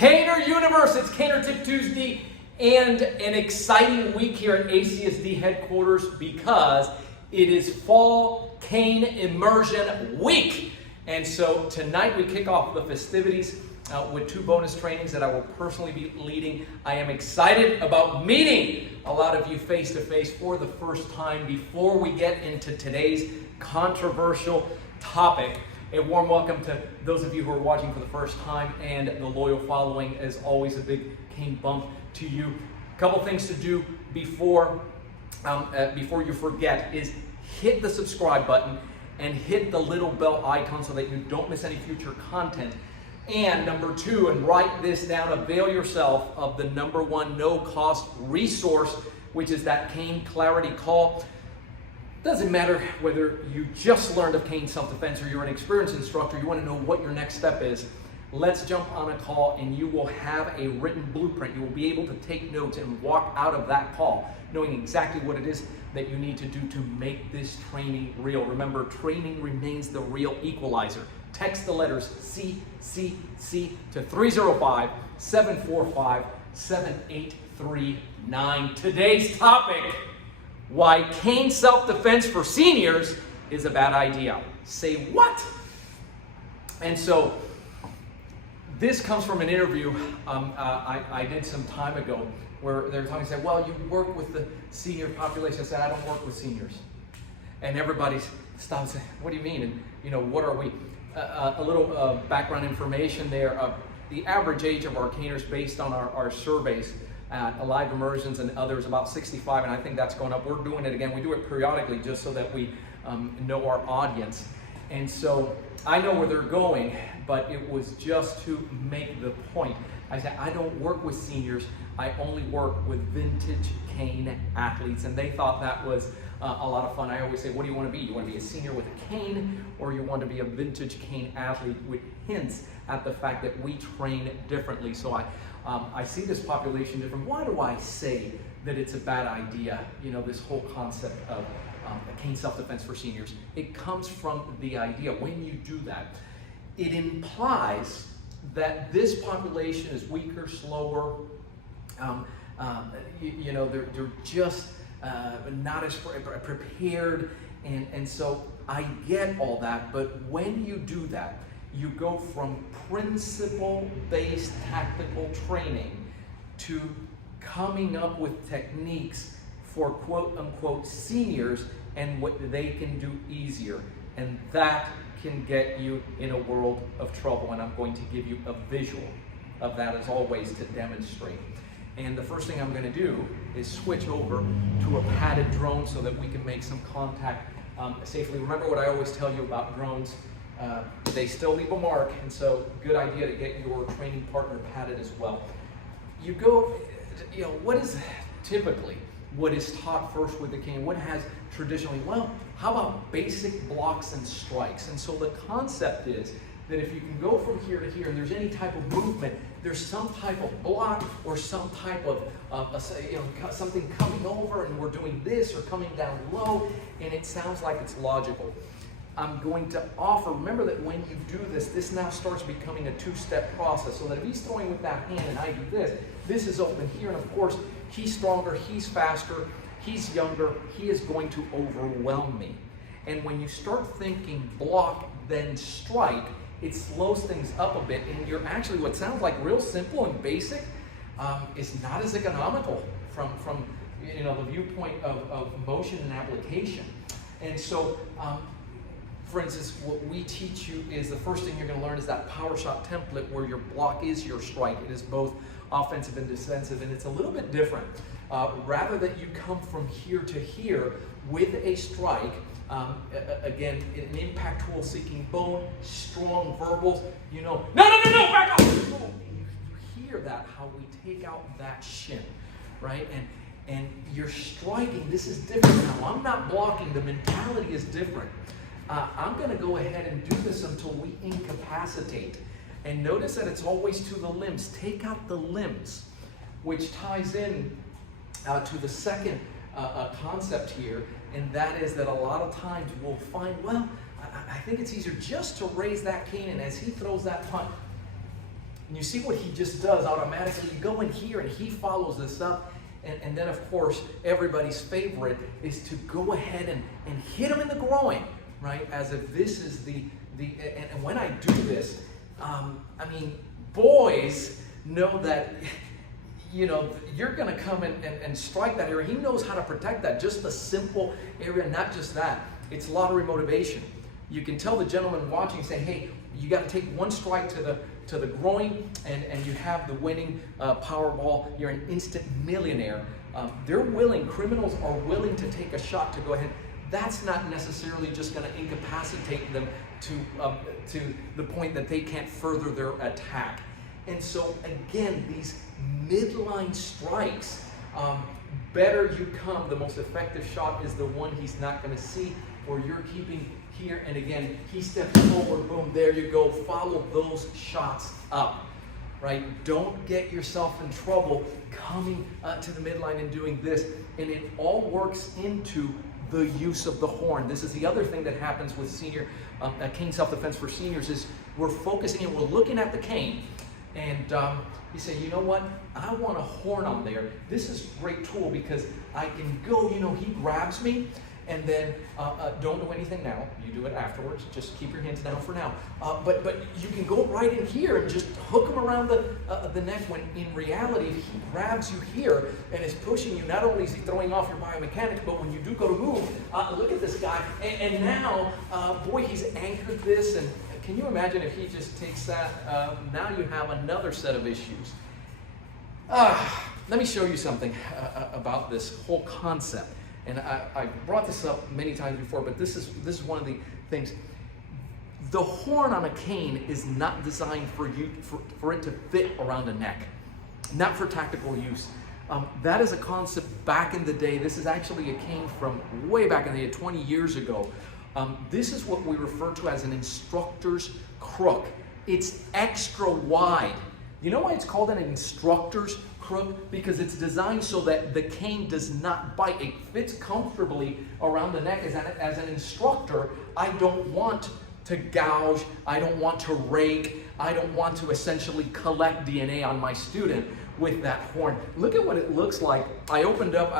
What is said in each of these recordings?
Caner Universe, it's Caner Tip Tuesday and an exciting week here at ACSD headquarters because it is Fall Cane Immersion Week. And so tonight we kick off the festivities with two bonus trainings that I will personally be leading. I am excited about meeting a lot of you face to face for the first time. Before we get into today's controversial topic, a warm welcome to those of you who are watching for the first time and the loyal following. As always, a big cane bump to you. A couple things to do before you forget is hit the subscribe button and hit the little bell icon so that you don't miss any future content. And number two, and write this down, avail yourself of the #1 no-cost resource, which is that Cane Clarity Call. Doesn't matter whether you just learned of cane self-defense or you're an experienced instructor, you want to know what your next step is. Let's jump on a call and you will have a written blueprint. You will be able to take notes and walk out of that call knowing exactly what it is that you need to do to make this training real. Remember, training remains the real equalizer. Text the letters CCC to 305-745-7839. Today's topic: why cane self-defense for seniors is a bad idea. Say what? And so this comes from an interview I did some time ago where they were talking, said, well, you work with the senior population. I said, I don't work with seniors. And everybody stopped and said, what do you mean? And what are we? A little background information there. The average age of our caners based on our surveys at Alive Immersions and others, about 65, and I think that's going up. We're doing it again. We do it periodically just so that we know our audience. And so I know where they're going, but it was just to make the point. I said, I don't work with seniors. I only work with vintage cane athletes. And they thought that was a lot of fun. I always say, what do you want to be? You want to be a senior with a cane, or you want to be a vintage cane athlete, with hints at the fact that we train differently. So I see this population different. Why do I say that it's a bad idea? This whole concept of cane self-defense for seniors. It comes from the idea, when you do that, it implies that this population is weaker, slower, they're just not as prepared, and so I get all that, but when you do that, you go from principle-based tactical training to coming up with techniques for quote-unquote seniors and what they can do easier. And that can get you in a world of trouble. And I'm going to give you a visual of that as always to demonstrate. And the first thing I'm going to do is switch over to a padded drone so that we can make some contact safely. Remember what I always tell you about drones. They still leave a mark, and so good idea to get your training partner padded as well. You go, what is typically what is taught first with the cane? What has traditionally? Well, how about basic blocks and strikes? And so the concept is that if you can go from here to here and there's any type of movement, there's some type of block or some type of something coming over and we're doing this or coming down low, and it sounds like it's logical. I'm going to offer, remember that when you do this, this now starts becoming a two-step process, so that if he's throwing with that hand and I do this is open here, and of course, he's stronger, he's faster, he's younger, he is going to overwhelm me. And when you start thinking block, then strike, it slows things up a bit, and you're actually, what sounds like real simple and basic is not as economical from the viewpoint of motion and application. And so, for instance, what we teach you is the first thing you're going to learn is that power shot template where your block is your strike. It is both offensive and defensive, and it's a little bit different. Rather that you come from here to here with a strike, again, an impact tool seeking bone, strong verbals, no, back off! You hear that, how we take out that shin, right? And you're striking, this is different now. I'm not blocking, the mentality is different. I'm going to go ahead and do this until we incapacitate. And notice that it's always to the limbs. Take out the limbs, which ties in to the second concept here, and that is that a lot of times we'll find, well, I think it's easier just to raise that cane, and as he throws that punch, And you see what he just does automatically. You go in here and he follows this up. And then, of course, everybody's favorite is to go ahead and hit him in the groin, right? As if this is and when I do this, I mean, boys know that, you know, you're going to come and strike that area. He knows how to protect that, just the simple area, not just that. It's lottery motivation. You can tell the gentleman watching, say, hey, you got to take one strike to the groin, and you have the winning Powerball. You're an instant millionaire. Criminals are willing to take a shot to go ahead. That's not necessarily just going to incapacitate them to the point that they can't further their attack. And so again, these midline strikes, better you come, the most effective shot is the one he's not going to see, or you're keeping here, and again, he steps forward, boom, there you go. Follow those shots up, right? Don't get yourself in trouble coming to the midline and doing this. And it all works into the use of the horn. This is the other thing that happens with senior cane self-defense for seniors is we're focusing and we're looking at the cane, and you say, you know what? I want a horn on there. This is a great tool because I can go, you know, he grabs me, and then don't do anything now. You do it afterwards. Just keep your hands down for now. But you can go right in here and just hook him around the neck, when in reality, if he grabs you here and is pushing you, not only is he throwing off your biomechanics, but when you do go to move, look at this guy. And now, boy, he's anchored this. And can you imagine if he just takes that? Now you have another set of issues. Let me show you something about this whole concept. And I brought this up many times before, but this is one of the things. The horn on a cane is not designed for it to fit around a neck, not for tactical use. That is a concept back in the day. This is actually a cane from way back in the day, 20 years ago. This is what we refer to as an instructor's crook. It's extra wide. You know why it's called an instructor's crook? Because it's designed so that the cane does not bite. It fits comfortably around the neck. As an instructor, I don't want to gouge. I don't want to rake. I don't want to essentially collect DNA on my student with that horn. Look at what it looks like. I opened up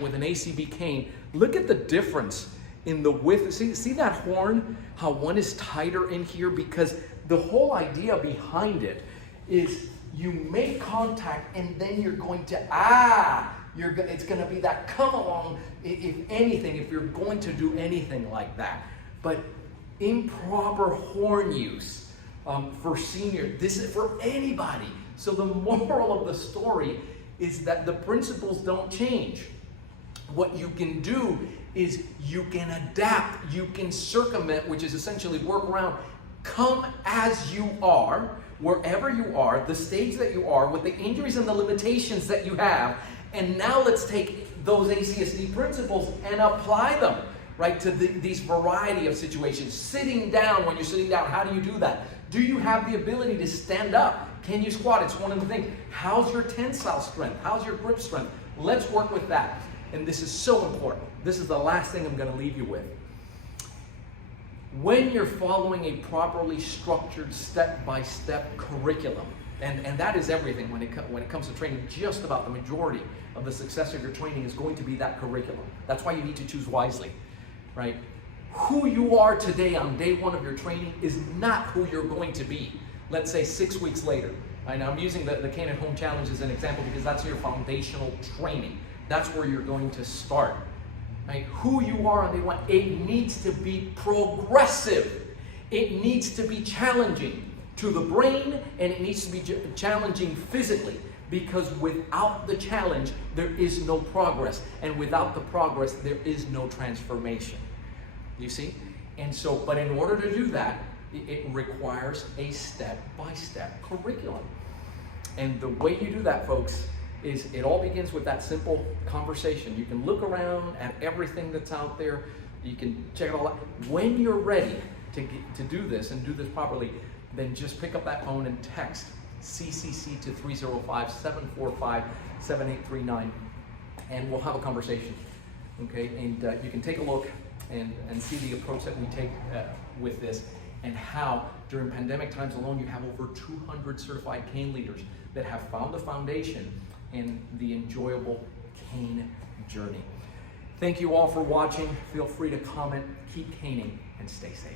with an ACB cane. Look at the difference in the width. See that horn? How one is tighter in here? Because the whole idea behind it is you make contact, and then you're going to, it's going to be that come along, if anything, if you're going to do anything like that. But improper horn use for senior, this is for anybody. So the moral of the story is that the principles don't change. What you can do is you can adapt, you can circumvent, which is essentially work around. Come as you are, wherever you are, the stage that you are, with the injuries and the limitations that you have, and now let's take those ACSD principles and apply them, right, to these variety of situations. Sitting down, when you're sitting down, how do you do that? Do you have the ability to stand up? Can you squat? It's one of the things. How's your tensile strength? How's your grip strength? Let's work with that. And this is so important. This is the last thing I'm going to leave you with. When you're following a properly structured step-by-step curriculum, and that is everything when it comes to training, just about the majority of the success of your training is going to be that curriculum. That's why you need to choose wisely, right? Who you are today on day one of your training is not who you're going to be, let's say 6 weeks later. Right? Now I'm using the Cane at Home Challenge as an example because that's your foundational training. That's where you're going to start. Right? Who you are on day one, it needs to be progressive. It needs to be challenging to the brain, and it needs to be challenging physically, because without the challenge, there is no progress. And without the progress, there is no transformation. You see? And so, but in order to do that, it requires a step-by-step curriculum. And the way you do that, folks, is it all begins with that simple conversation. You can look around at everything that's out there. You can check it all out. When you're ready to do this and do this properly, then just pick up that phone and text CCC to 305-745-7839, and we'll have a conversation. Okay, and you can take a look and see the approach that we take with this. and how during pandemic times alone you have over 200 certified cane leaders that have found the foundation in the enjoyable cane journey. Thank you all for watching. Feel free to comment, keep caning, and stay safe.